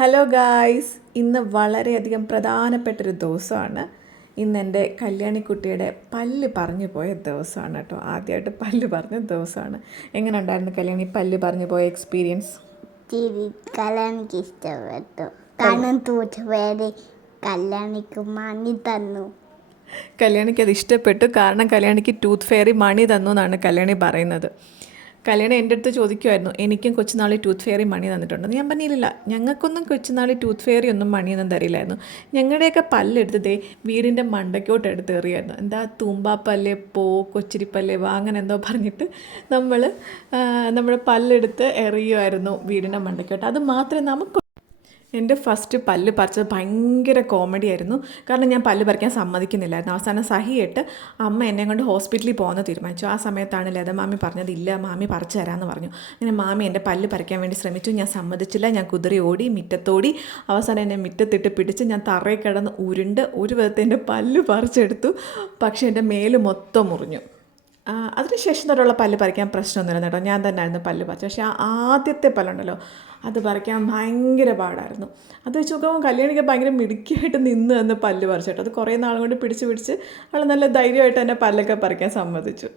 Hello guys, ഇന്ന് വളരെയധികം പ്രധാനപ്പെട്ടൊരു ദിവസമാണ്. ഇന്ന് എൻ്റെ കല്യാണിക്കുട്ടിയുടെ പല്ല് പറഞ്ഞു പോയ ദിവസമാണ് കേട്ടോ. ആദ്യമായിട്ട് പല്ല് പറഞ്ഞ ദിവസമാണ്. എങ്ങനെ ഉണ്ടായിരുന്നു കല്യാണി പല്ല് പറഞ്ഞു പോയ എക്സ്പീരിയൻസ്? കല്യാണിക്ക് ഇഷ്ടപ്പെട്ടു. കാരണം തൂത്തുവേരി കല്യാണിക്ക് മണി തന്നു. കല്യാണിക്ക് അത് ഇഷ്ടപ്പെട്ടു, കാരണം കല്യാണിക്ക് ടൂത്ത് ഫെയറി മണി തന്നു എന്നാണ് കല്യാണി പറയുന്നത്. കല്യാണി എൻ്റെ അടുത്ത് ചോദിക്കുമായിരുന്നു, എനിക്കും കൊച്ചുനാളി ടൂത്ത് ഫെയറി മണി തന്നിട്ടുണ്ടെന്ന്. ഞാൻ പറഞ്ഞില്ല, ഞങ്ങൾക്കൊന്നും കൊച്ചുനാളി ടൂത്ത് ഫെയറി ഒന്നും മണിയൊന്നും തരില്ലായിരുന്നു. ഞങ്ങളുടെയൊക്കെ പല്ലെടുത്ത് വീടിൻ്റെ മണ്ടയ്ക്കോട്ട് എടുത്ത് എറിയായിരുന്നു. എന്താ തൂമ്പാപ്പല്ലേ പോ, കൊച്ചിരിപ്പല്ലേ വാ, അങ്ങനെ എന്തോ പറഞ്ഞിട്ട് നമ്മുടെ പല്ലെടുത്ത് എറിയുമായിരുന്നു വീടിൻ്റെ മണ്ടയ്ക്കോട്ട്. അത് മാത്രമേ നമുക്ക് എൻ്റെ ഫസ്റ്റ് പല്ല് പറിച്ചത് ഭയങ്കര കോമഡി ആയിരുന്നു. കാരണം ഞാൻ പല്ല് പറിക്കാൻ സമ്മതിക്കുന്നില്ലായിരുന്നു. അവസാനം സഹിയിട്ട് അമ്മ എന്നെ കൊണ്ട് ഹോസ്പിറ്റലിൽ പോകുന്ന തീരുമാനിച്ചു. ആ സമയത്താണ് ലത മാമി പറഞ്ഞത്, ഇല്ല മാമി പറിച്ചു തരാമെന്ന് പറഞ്ഞു. അങ്ങനെ മാമി എൻ്റെ പല്ല് പറിക്കാൻ വേണ്ടി ശ്രമിച്ചു. ഞാൻ സമ്മതിച്ചില്ല. ഞാൻ കുതിരി ഓടി, മുറ്റത്തോടി. അവസാനം എന്നെ മുറ്റത്തിട്ട് പിടിച്ച് ഞാൻ തറയിൽ കിടന്ന് ഉരുണ്ട് ഒരു വിധത്തെ എൻ്റെ പല്ല് പറിച്ചെടുത്തു. പക്ഷേ എൻ്റെ മേല് മൊത്തം മുറിഞ്ഞു. അതിനുശേഷം തൊട്ടുള്ള പല്ല് പറിക്കാൻ പ്രശ്നമൊന്നുമില്ല കേട്ടോ. ഞാൻ തന്നെയായിരുന്നു പല്ല് പറിച്ചത്. പക്ഷേ ആദ്യത്തെ പല്ലുണ്ടല്ലോ, അത് പറിക്കാൻ ഭയങ്കര പാടായിരുന്നു. അത് വെച്ച് നോക്കുമ്പോൾ കല്യാണിക്ക് ഭയങ്കര മിടുക്കിയായിട്ട് നിന്ന് പല്ല് പറിച്ചു കേട്ടോ. അത് കുറേ നാൾ കൊണ്ട് പിടിച്ച് അവൾ നല്ല ധൈര്യമായിട്ട് തന്നെ പല്ലൊക്കെ പറിക്കാൻ സമ്മതിച്ചു.